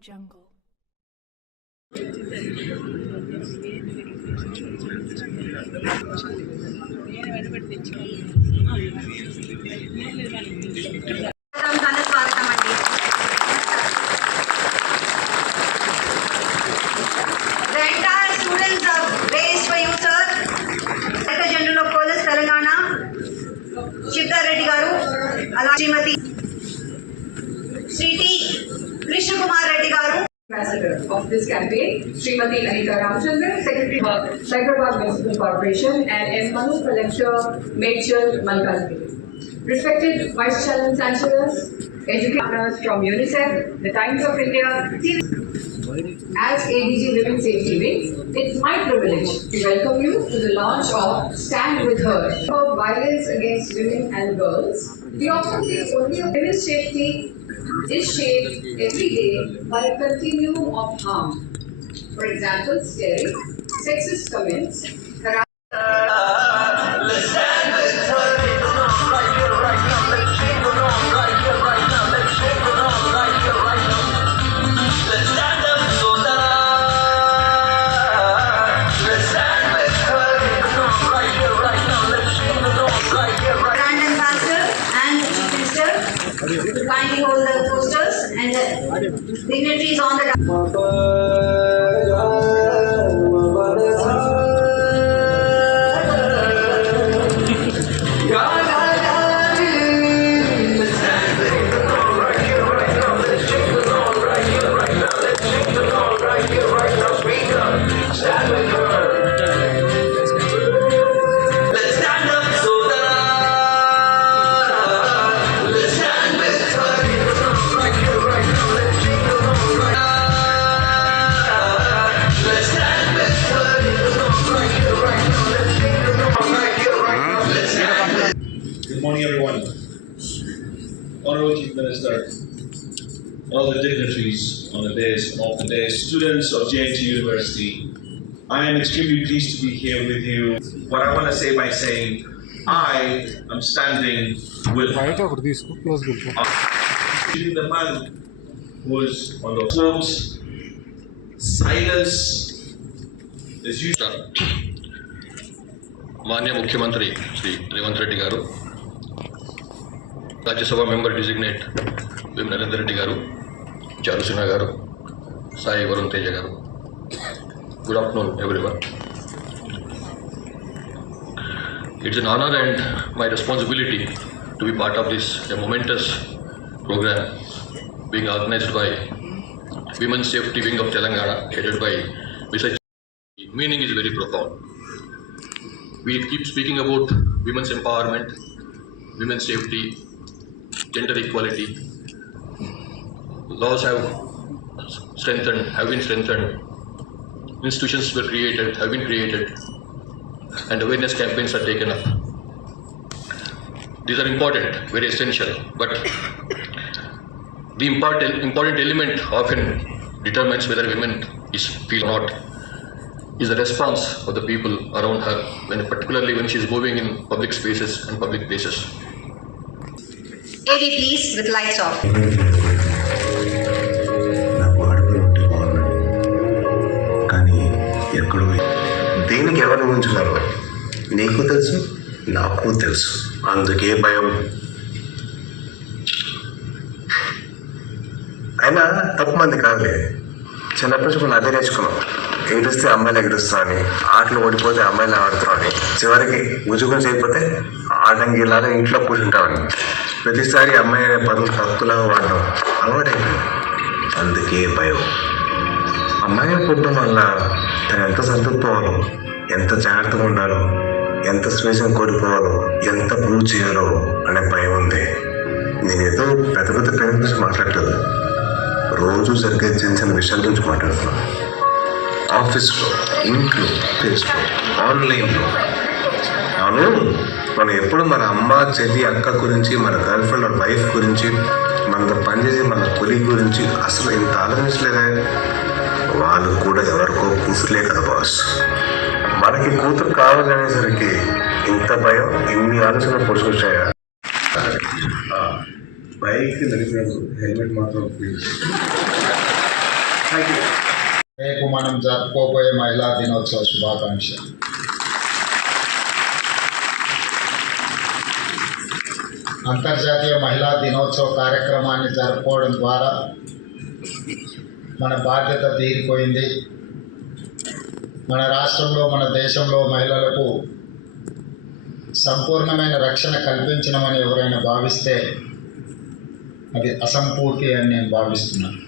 Jungle. Reddy garu, Srimati Sri T. Krishna Kumar Reddy garu, ambassador of this campaign, Srimati Anita Ramchandran, Secretary of Hyderabad Municipal Corporation, and M. Manu Collector Major Malkazgiri. Respected Vice Chancellors, educators from UNICEF, the Times of India, as ADG Women Safety Week, it's my privilege to welcome you to the launch of Stand With Her. About violence against women and girls, we often think only of women's safety is shaped every day by a continuum of harm. For example, staring, sexist comments, kindly hold the posters and the dignitaries on the Good morning, everyone. Honorable Chief Minister, all the dignitaries on the dais and off the dais, students of JNT University, I am extremely pleased to be here with you. What I want to say by saying, I am standing with the man who is on the quote, silence is usual. माननीय मुख्यमंत्री Shri Revanth Reddy garu, Rajya Sabha member designate V Narendra Reddy garu, Charu Sinha garu, Sai Varun Tej garu. Good afternoon, everyone. It's an honor and my responsibility to be part of this momentous program being organized by Women's Safety Wing of Telangana, headed by Mr. The meaning is very profound. We keep speaking about women's empowerment, women's safety, gender equality. Laws have been strengthened, institutions have been created, and awareness campaigns are taken up. These are important, very essential, but the important element often determines whether women feel or not is the response of the people around her, particularly when she is moving in public spaces and public places. AD please with lights off. కానీ ఎక్కడో దేనికి ఎవరు ఉంచున్నారో నీకు తెలుసు, నాకు తెలుసు. అందుకే భయం. అయినా తప్పు మంది కాదులే. చిన్నప్పటి నుంచి మనం అదే నేర్చుకున్నాం. ఎగిరిస్తే అమ్మాయిలు ఎగిరిస్తాం అని, ఆటలు ఓడిపోతే అమ్మాయిలు ఆడుతాం అని, చివరికి ఉద్యోగం చేయకపోతే ఆటంగిలాగా ఇంట్లో కూర్చుంటామని. ప్రతిసారి అమ్మాయి అనే పదం తప్పులాగా వాడడం అలవాటైపోయింది. అందుకే భయం. అమ్మాయిని పుట్టడం వల్ల తను ఎంత సర్దుకోవాలో, ఎంత జాగ్రత్తగా ఉండాలో, ఎంత స్వేచ్ఛను కోరుకోవాలో, ఎంత ప్రూవ్ చేయాలో అనే భయం ఉంది. నేనేదో పెద్ద పెద్ద పేరెంట్స్ గురించి మాట్లాడలేదు, రోజు జరిగే చిన్న చిన్న విషయాల గురించి మాట్లాడుతున్నాను. ఆఫీస్లో, ఇంట్లో, ఫేస్లో, ఆన్లైన్లో. అవును, మనం ఎప్పుడు మన అమ్మ, చెల్లి, అక్క గురించి, మన గర్ల్ ఫ్రెండ్, మన వైఫ్ గురించి, మనతో పనిచేసి మన కొలీగ్ గురించి అసలు ఇంత ఆలోచించలేదే. వాళ్ళు కూడా ఎవరికో కూతురులే కదా బాస్. మనకి కూతురు కావాలనేసరికి ఇంత భయం, ఇన్ని ఆలోచనలు పొడుచుకొచ్చాయా? బైక్ నడిపినప్పుడు హెల్మెట్ మాత్రం రేపు మనం జరుపుకోబోయే మహిళా దినోత్సవ శుభాకాంక్షలు. అంతర్జాతీయ మహిళా దినోత్సవ కార్యక్రమాన్ని జరుపుకోవడం ద్వారా మన బాధ్యత తీరిపోయింది. మన రాష్ట్రంలో, మన దేశంలో మహిళలకు సంపూర్ణమైన రక్షణ కల్పించడమని ఎవరైనా భావిస్తే అది అసంపూర్తి అని నేను భావిస్తున్నాను.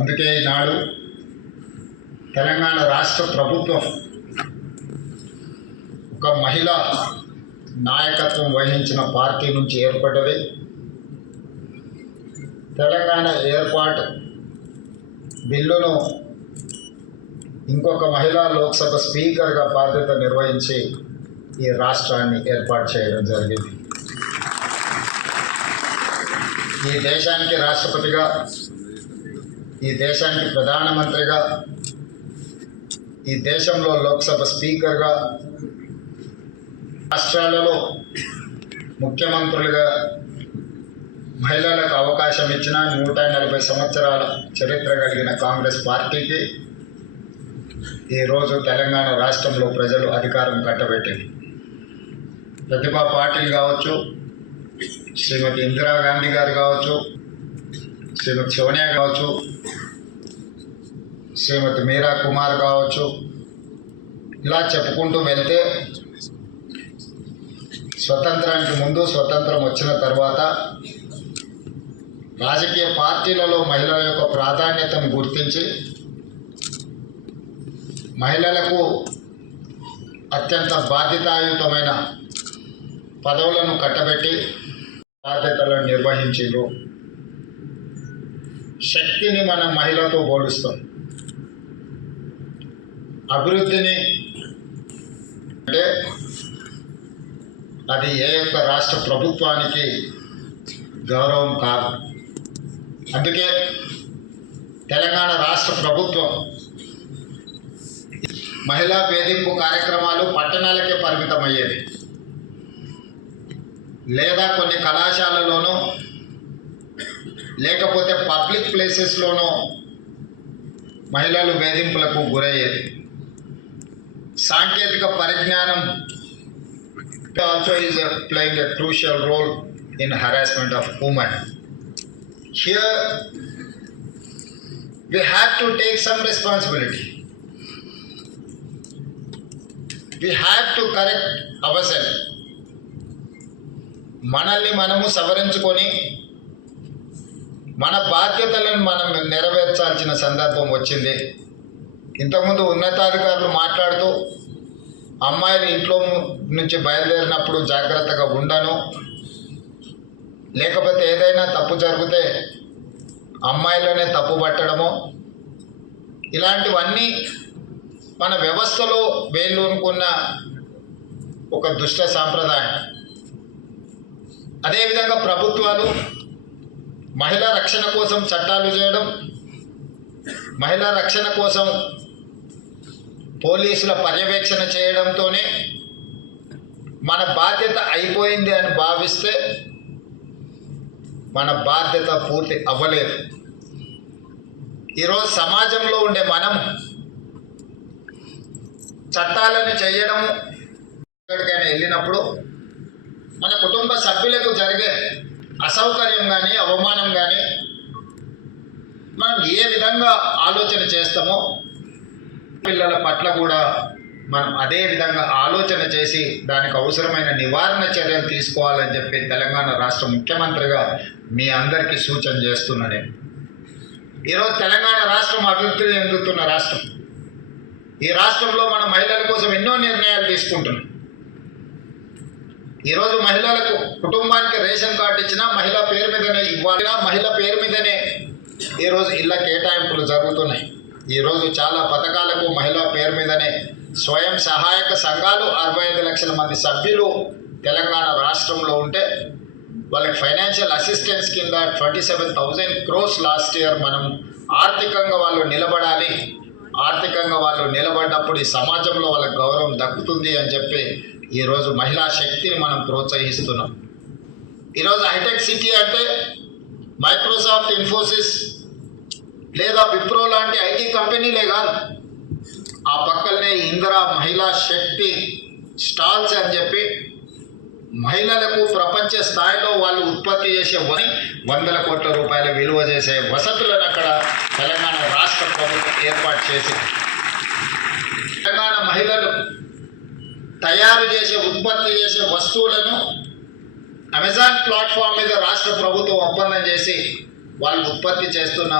అందుకే ఈనాడు తెలంగాణ రాష్ట్ర ప్రభుత్వం ఒక మహిళ నాయకత్వం వహించిన పార్టీ నుంచి ఏర్పడ్డది. తెలంగాణ ఏర్పాటు బిల్లును ఇంకొక మహిళా లోక్సభ స్పీకర్గా బాధ్యత నిర్వహించి ఈ రాష్ట్రాన్ని ఏర్పాటు చేయడం జరిగింది. ఈ దేశానికి రాష్ట్రపతిగా, ఈ దేశానికి ప్రధానమంత్రిగా, ఈ దేశంలో లోక్సభ స్పీకర్గా, రాష్ట్రాలలో ముఖ్యమంత్రులుగా మహిళలకు అవకాశం ఇచ్చిన 140 సంవత్సరాల చరిత్ర కలిగిన కాంగ్రెస్ పార్టీకి ఈరోజు తెలంగాణ రాష్ట్రంలో ప్రజలు అధికారం కట్టబెట్టింది. ప్రతిభా పాటిల్ కావచ్చు, శ్రీమతి ఇందిరాగాంధీ గారు కావచ్చు, శ్రీమతి సోనియా కావచ్చు, శ్రీమతి మీరా కుమార్ కావచ్చు, ఇలా చెప్పుకుంటూ వెళ్తే స్వతంత్రానికి ముందు, స్వతంత్రం వచ్చిన తర్వాత రాజకీయ పార్టీలలో మహిళల యొక్క ప్రాధాన్యతను గుర్తించి మహిళలకు అత్యంత బాధ్యతాయుతమైన పదవులను కట్టబెట్టి బాధ్యతలను నిర్వహించారు. శక్తిని మనం మహిళతో పోలుస్తాం. అభివృద్ధిని అంటే అది ఏ యొక్క రాష్ట్ర ప్రభుత్వానికి గౌరవం కాదు. అందుకే తెలంగాణ రాష్ట్ర ప్రభుత్వం మహిళా వేధింపు కార్యక్రమాలు పట్టణాలకే పరిమితమయ్యేది, లేదా కొన్ని కళాశాలలోనో లేకపోతే పబ్లిక్ ప్లేసెస్లోనో మహిళలు వేధింపులకు గురయ్యేది. సాంకేతిక పరిజ్ఞానం also is playing a crucial role in harassment of women. Here we have to take some responsibility. We have to correct ourselves. మనల్ని మనము సవరించుకొని మన బాధ్యతలను మనం నెరవేర్చాల్సిన సందర్భం వచ్చింది. ఇంతకుముందు ఉన్నతాధికారులు మాట్లాడుతూ అమ్మాయిలు ఇంట్లో నుంచి బయలుదేరినప్పుడు జాగ్రత్తగా ఉండను, లేకపోతే ఏదైనా తప్పు జరిగితే అమ్మాయిలనే తప్పు పట్టడము, ఇలాంటివన్నీ మన వ్యవస్థలో వేళ్ళూనుకున్న ఒక దుష్ట సాంప్రదాయం. అదేవిధంగా ప్రభుత్వాలు మహిళా రక్షణ కోసం చట్టాలు చేయడం, మహిళా రక్షణ కోసం పోలీసుల పర్యవేక్షణ చేయడంతోనే మన బాధ్యత అయిపోయింది అని భావిస్తే మన బాధ్యత పూర్తి అవ్వలేదు. ఈరోజు సమాజంలో ఉండే మనం చట్టాలను చేయడం, ఎక్కడికైనా వెళ్ళినప్పుడు మన కుటుంబ సభ్యులకు జరిగే అసౌకర్యం కానీ అవమానం కానీ మనం ఏ విధంగా ఆలోచన చేస్తామో పిల్లల పట్ల కూడా మనం అదే విధంగా ఆలోచన చేసి దానికి అవసరమైన నివారణ చర్యలు తీసుకోవాలని చెప్పి తెలంగాణ రాష్ట్ర ముఖ్యమంత్రిగా మీ అందరికీ సూచన చేస్తున్నా నేను. ఈరోజు తెలంగాణ రాష్ట్రం అభివృద్ధి చెందుతున్న రాష్ట్రం. ఈ రాష్ట్రంలో మన మహిళల కోసం ఎన్నో నిర్ణయాలు తీసుకుంటున్నాం. ఈరోజు మహిళలకు కుటుంబానికి రేషన్ కార్డు ఇచ్చినా మహిళ పేరు మీదనే ఇవ్వాలి, మహిళ పేరు మీదనే ఈరోజు ఇళ్ళ కేటాయింపులు జరుగుతున్నాయి. ఈరోజు చాలా పథకాలకు మహిళా పేరు మీదనే స్వయం సహాయక సంఘాలు 65 లక్షల మంది సభ్యులు తెలంగాణ రాష్ట్రంలో ఉంటే వాళ్ళకి ఫైనాన్షియల్ అసిస్టెన్స్ కింద 27,000 crores లాస్ట్ ఇయర్ మనం ఆర్థికంగా వాళ్ళు నిలబడాలి, ఆర్థికంగా వాళ్ళు నిలబడ్డప్పుడు ఈ సమాజంలో వాళ్ళకి గౌరవం దక్కుతుంది అని చెప్పి ఈరోజు మహిళా శక్తిని మనం ప్రోత్సహిస్తున్నాం. ఈరోజు హైటెక్ సిటీ అంటే మైక్రోసాఫ్ట్, ఇన్ఫోసిస్ లేదా విప్రో లాంటి ఐటీ కంపెనీలే కాదు, ఆ పక్కనే ఇందిరా మహిళా శక్తి స్టాల్స్ అని చెప్పి మహిళలకు ప్రపంచ స్థాయిలో వాళ్ళు ఉత్పత్తి చేసే వందల కోట్ల రూపాయల విలువ చేసే వసతులను అక్కడ తెలంగాణ రాష్ట్ర ప్రభుత్వం ఏర్పాటు చేసి తెలంగాణ మహిళలు తయారు చేసే ఉత్పత్తి చేసే వస్తువులను అమెజాన్ ప్లాట్ఫామ్ మీద రాష్ట్ర ప్రభుత్వం ఒప్పందం చేసి వాళ్ళు ఉత్పత్తి చేస్తున్న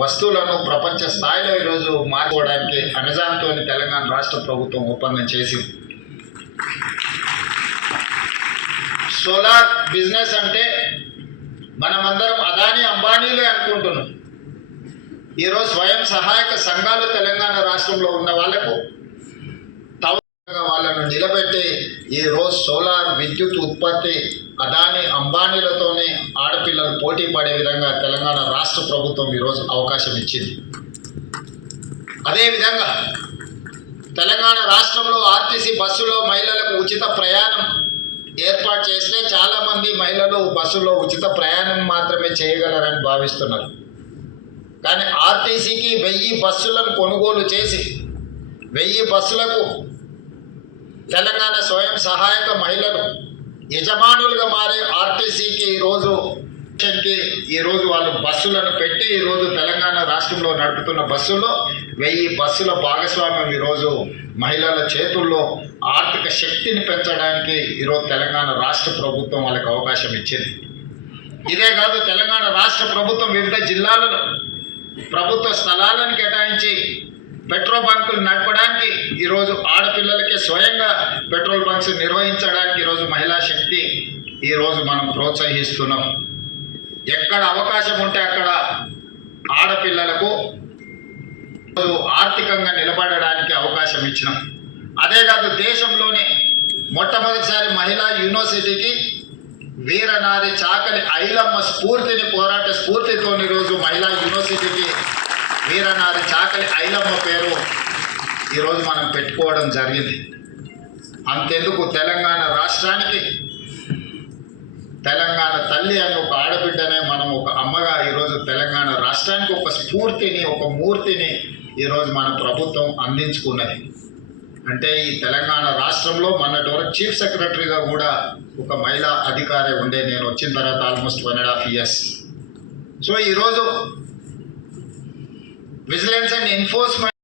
వస్తువులను ప్రపంచ స్థాయిలో ఈరోజు మార్చుకోవడానికి అమెజాన్తో తెలంగాణ రాష్ట్ర ప్రభుత్వం ఒప్పందం చేసింది. సోలార్ బిజినెస్ అంటే మనమందరం అదానీ అంబానీలే అనుకుంటున్నాం. ఈరోజు స్వయం సహాయక సంఘాలు తెలంగాణ రాష్ట్రంలో ఉన్న వాళ్లకు వాళ్ళను నిలబెట్టి ఈరోజు సోలార్ విద్యుత్ ఉత్పత్తి అదానీ అంబానీలతోనే ఆడపిల్లలు పోటీ పడే విధంగా తెలంగాణ రాష్ట్ర ప్రభుత్వం ఈరోజు అవకాశం ఇచ్చింది. అదేవిధంగా తెలంగాణ రాష్ట్రంలో ఆర్టీసీ బస్సులో మహిళలకు ఉచిత ప్రయాణం ఏర్పాటు చేస్తే చాలామంది మహిళలు బస్సులో ఉచిత ప్రయాణం మాత్రమే చేయగలరని భావిస్తున్నారు. కానీ ఆర్టీసీకి 1000 బస్సులను కొనుగోలు చేసి 1000 బస్సులకు తెలంగాణ స్వయం సహాయక మహిళలు యజమానులుగా మారే ఆర్టీసీకి ఈరోజు వాళ్ళు బస్సులను పెట్టి ఈరోజు తెలంగాణ రాష్ట్రంలో నడుపుతున్న బస్సుల్లో 1000 బస్సుల భాగస్వామ్యం ఈరోజు మహిళల చేతుల్లో ఆర్థిక శక్తిని పెంచడానికి ఈరోజు తెలంగాణ రాష్ట్ర ప్రభుత్వం వాళ్ళకి అవకాశం ఇచ్చింది. ఇదే కాదు, తెలంగాణ రాష్ట్ర ప్రభుత్వం వివిధ జిల్లాలలో ప్రభుత్వ స్థలాలను కేటాయించి పెట్రోల్ బంకులు నడపడానికి ఈరోజు ఆడపిల్లలకి స్వయంగా పెట్రోల్ బంక్స్ నిర్వహించడానికి ఈరోజు మహిళా శక్తి ఈరోజు మనం ప్రోత్సహిస్తున్నాం. ఎక్కడ అవకాశం ఉంటే అక్కడ ఆడపిల్లలకు ఆర్థికంగా నిలబడడానికి అవకాశం ఇచ్చినాం. అదే కాదు, దేశంలోనే మొట్టమొదటిసారి మహిళా యూనివర్సిటీకి వీరనారి చాకలి ఐలమ్మ స్ఫూర్తిని పోరాట స్ఫూర్తితో ఈరోజు మహిళా యూనివర్సిటీకి వీరనారి చాకలి ఐలమ్మ పేరు ఈరోజు మనం పెట్టుకోవడం జరిగింది. అంతెందుకు, తెలంగాణ రాష్ట్రానికి తెలంగాణ తల్లి అని ఒక ఆడబిడ్డనే మనం ఒక అమ్మగా ఈరోజు తెలంగాణ రాష్ట్రానికి ఒక స్ఫూర్తిని ఒక మూర్తిని ఈరోజు మన ప్రభుత్వం అందించుకున్నది. అంటే ఈ తెలంగాణ రాష్ట్రంలో మొన్నటి వరకు చీఫ్ సెక్రటరీగా కూడా ఒక మహిళా అధికారి ఉండే, నేను వచ్చిన తర్వాత ఆల్మోస్ట్ 1.5 years. సో ఈరోజు విజిలెన్స్ అండ్ ఎన్ఫోర్స్మెంట్